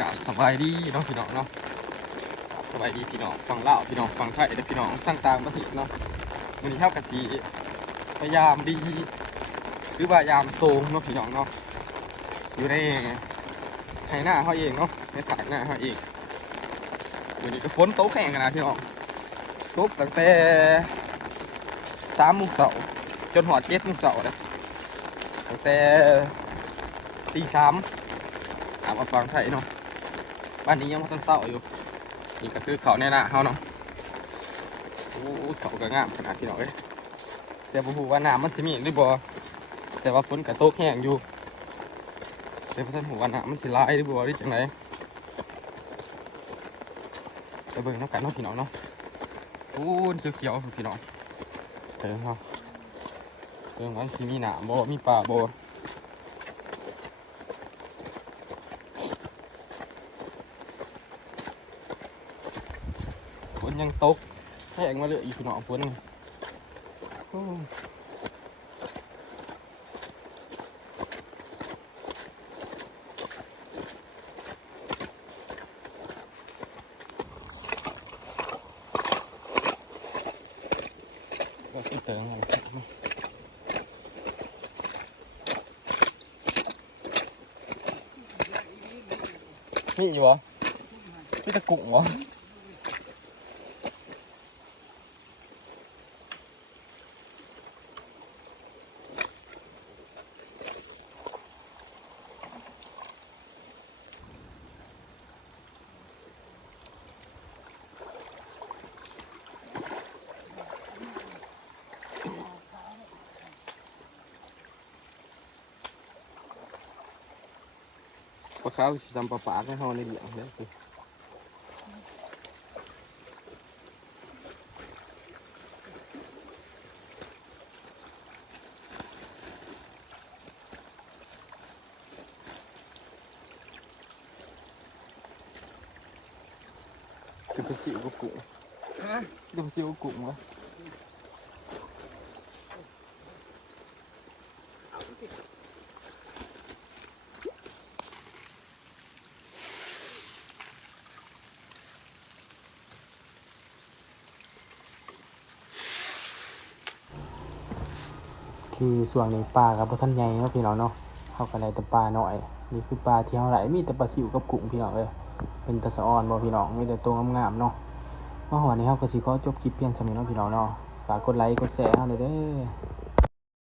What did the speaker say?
กาบสบายดีเนาะพี่น้องเนาะกราบสบายดีพี่น้องฟังเล่าพี่น้องฟังไทยและพี่น้องทั้งต่างประเทศเนาะวันนี้เท่ากับสีพยายามดี หรือว่ายามโตงเนาะพี่น้องเนาะอยู่ในไห้หน้าเขาเองเนาะในสากหน้าเขาเองวันนี้ก็ฝนตกแข่งกันนะพี่น้องตกตั้งแต่สามโมงเสาร์จนหอดเจ็ดโมงเสาร์เลยตั้งแต่ตีสามถามว่าฟังไทยเนาะ บ้านนี้ยังไม่ทันเศร้าอยู่นี่ก็คือเขาในหน้าเขาเนาะโอ้เขาก็งามขนาดพี่หน้องเอ้ยแต่บ่ฮู้ว่าน้ำมันสิมีหรือบ่แต่ว่าฝนก็ตกแห้งอยู่แต่บ่ทันฮู้ว่าน้ำมันสิลายหรือบ่หรือจังไดไปเบิ่งน้ำกันเนาะพี่น้องเนาะโอ้เขียวๆพี่น้องเออเนาะเบิ่งว่าสิมีน้ำบ่มีป่าบ่ นยังตกแห้งมาเลยอีกพี่น้องฝนนี่โอ้ก็สิเติงไรนี่อยู่เหรอนี่ตะกุ่งเห ปลาขาวสิจำปลาปากให้เขาในเหลียงเนี่ยสิจะไปสิวกับกุ้งจะไปสิวกับกุ้งวะ คือส่วนนี้ปลากับพท่านใหญ่เนาะพี่น้องเนาะเขาก็ได้แต่ปลาหน่อย นี่คือปลาที่เขาไหลมีแต่ปลาสิวกับกุ้งพี่น้องเลยเป็นตะสะออนบ่พี่น้องมีแต่ตัวงามๆเนาะมาหัวนี้เขาก็สิขอจบคลิปเพียงสำนี้เนาะพี่น้องเนาะฝากกดไลค์กดแชร์ให้หน่อยเด้อ